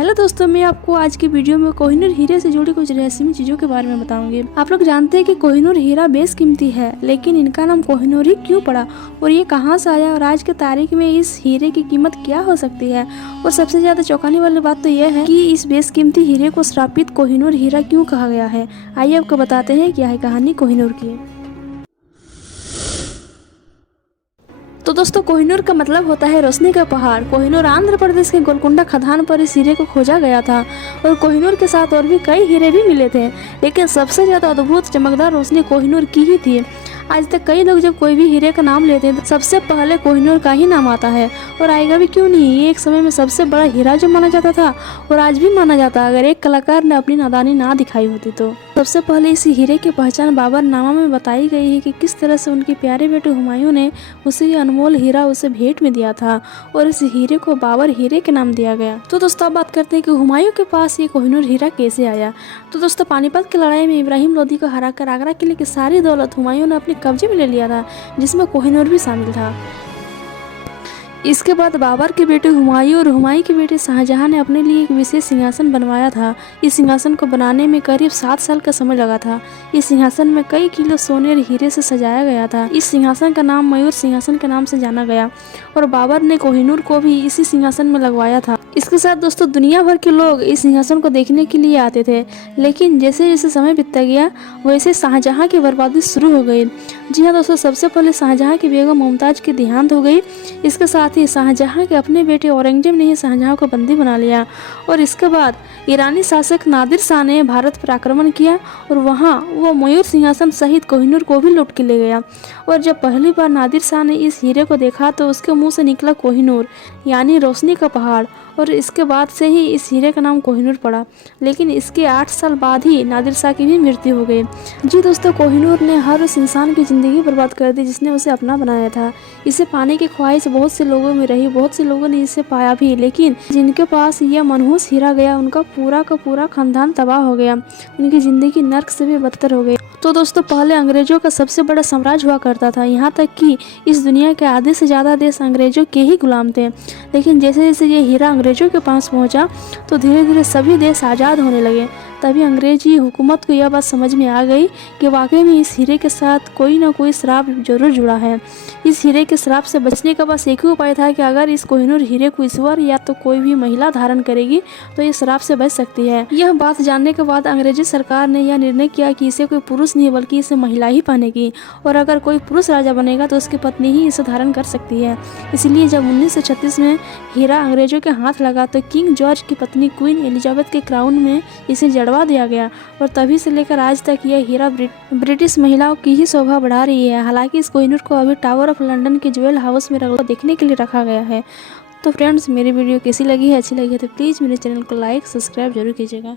Hello दोस्तों, मैं आपको आज की वीडियो में कोहिनूर हीरे से जुड़ी कुछ रहस्यमय चीजों के बारे में बताऊंगी। आप लोग जानते हैं कि कोहिनूर हीरा बेशकीमती है, लेकिन इनका नाम कोहिनूर ही क्यों पड़ा और ये कहां से आया और आज के तारीख में इस हीरे की कीमत क्या हो सकती है। और सबसे ज्यादा चौंकाने वाली बात तो यह है कि इस बेशकीमती हीरे को श्रापित कोहिनूर हीरा क्यों कहा गया है। आइए आपको बताते हैं क्या है कहानी कोहिनूर की। तो दोस्तों, कोहिनूर का मतलब होता है रोशनी का पहाड़। कोहिनूर आंध्र प्रदेश के गोलकुंडा खदान पर इस हीरे को खोजा गया था और कोहिनूर के साथ और भी कई हीरे भी मिले थे, लेकिन सबसे ज़्यादा अद्भुत चमकदार रोशनी कोहिनूर की ही थी। आज तक कई लोग जब कोई भी हीरे का नाम लेते हैं तो सबसे पहले कोहिनूर का ही नाम आता है, और आएगा भी क्यों नहीं। ये एक समय में सबसे बड़ा हीरा जो माना जाता था और आज भी माना जाता है, अगर एक कलाकार ने अपनी नादानी ना दिखाई होती तो। सबसे पहले इस हीरे की पहचान बाबरनामा में बताई गई है कि किस तरह से उनके प्यारे बेटे हुमायूं ने उसे ये अनमोल हीरा उसे भेंट में दिया था और इस हीरे को बाबर हीरे के नाम दिया गया। तो दोस्तों, अब बात करते हैं कि हुमायूं के पास ये कोहिनूर हीरा कैसे आया। तो दोस्तों, पानीपत की लड़ाई में इब्राहिम लोदी को हराकर आगरा किले की सारी दौलत हुमायूं ने अपने कब्जे में ले लिया था, जिसमें कोहिनूर भी शामिल था। इसके बाद बाबर के बेटे हुमायूं और हुमायूं के बेटे शाहजहां ने अपने लिए एक विशेष सिंहासन बनवाया था। इस सिंहासन को बनाने में करीब 7 साल का समय लगा था। इस सिंहासन में कई किलो सोने और हीरे से सजाया गया था। इस सिंहासन का नाम मयूर सिंहासन के नाम से जाना गया और बाबर ने कोहिनूर को भी इसी सिंहासन में लगवाया था। इसके साथ दोस्तों, दुनिया भर के लोग इस सिंहासन को देखने के लिए आते थे, लेकिन जैसे जैसे समय बीतता गया वैसे शाहजहां की बर्बादी शुरू हो गई। जी हाँ दोस्तों, सबसे पहले शाहजहां की बेगम मुमताज की देहांत हो गई। इसके साथ ही शाहजहां के अपने बेटे औरंगजेब ने ही शाहजहां को बंदी बना लिया और इसके बाद ईरानी शासक नादिर शाह ने भारत पर आक्रमण किया और वहां वो मयूर सिंहासन सहित कोहिनूर को भी लूट के ले गया। और जब पहली बार नादिर शाह ने इस हीरे को देखा तो उसके मुंह से निकला कोहिनूर, यानी रोशनी का पहाड़, और इसके बाद से ही इस हीरे का नाम कोहिनूर पड़ा। लेकिन इसके 8 साल बाद ही नादिर शाह की भी मृत्यु हो गई। जी दोस्तों, कोहिनूर ने हर उस इंसान की ज़िंदगी बर्बाद कर दी जिसने उसे अपना बनाया था। इसे पाने की ख्वाहिश बहुत से लोगों में रही, बहुत से लोगों ने इसे पाया भी, लेकिन जिनके पास यह मनहूस हीरा गया उनका पूरा का पूरा खानदान तबाह हो गया। उनकी ज़िंदगी नर्क से भी बदतर हो गई। तो दोस्तों, पहले अंग्रेजों का सबसे बड़ा साम्राज्य हुआ करता था, यहाँ तक कि इस दुनिया के आधे से ज़्यादा देश अंग्रेजों के ही गुलाम थे। लेकिन जैसे जैसे ये हीरा अंग्रेजों के पास पहुँचा तो धीरे धीरे सभी देश आज़ाद होने लगे। तभी अंग्रेजी हुकूमत को यह बात समझ में आ गई कि वाकई में इस हीरे के साथ कोई ना कोई श्राप जरूर जुड़ा है। इस हीरे के श्राप से बचने का बस एक ही उपाय था कि अगर इस कोहिनूर हीरे को ईश्वर या तो कोई भी महिला धारण करेगी तो इस श्राप से बच सकती है। यह बात जानने के बाद अंग्रेजी सरकार ने यह निर्णय किया कि इसे कोई पुरुष नहीं बल्कि इसे महिला ही पहनेगी, और अगर कोई पुरुष राजा बनेगा तो उसकी पत्नी ही इसे धारण कर सकती है। इसलिए जब 1936 में हीरा अंग्रेजों के हाथ लगा तो किंग जॉर्ज की पत्नी क्वीन एलिजाबेथ के क्राउन में इसे जड़वा दिया गया, और तभी से लेकर आज तक यह हीरा ब्रिटिश महिलाओं की ही शोभा बढ़ा रही है। हालांकि इस कोहिनूर को अभी टावर ऑफ लंदन के ज्वेल हाउस में देखने के लिए रखा गया है। तो फ्रेंड्स, मेरी वीडियो कैसी लगी है, अच्छी लगी है तो प्लीज़ मेरे चैनल को लाइक सब्सक्राइब जरूर कीजिएगा।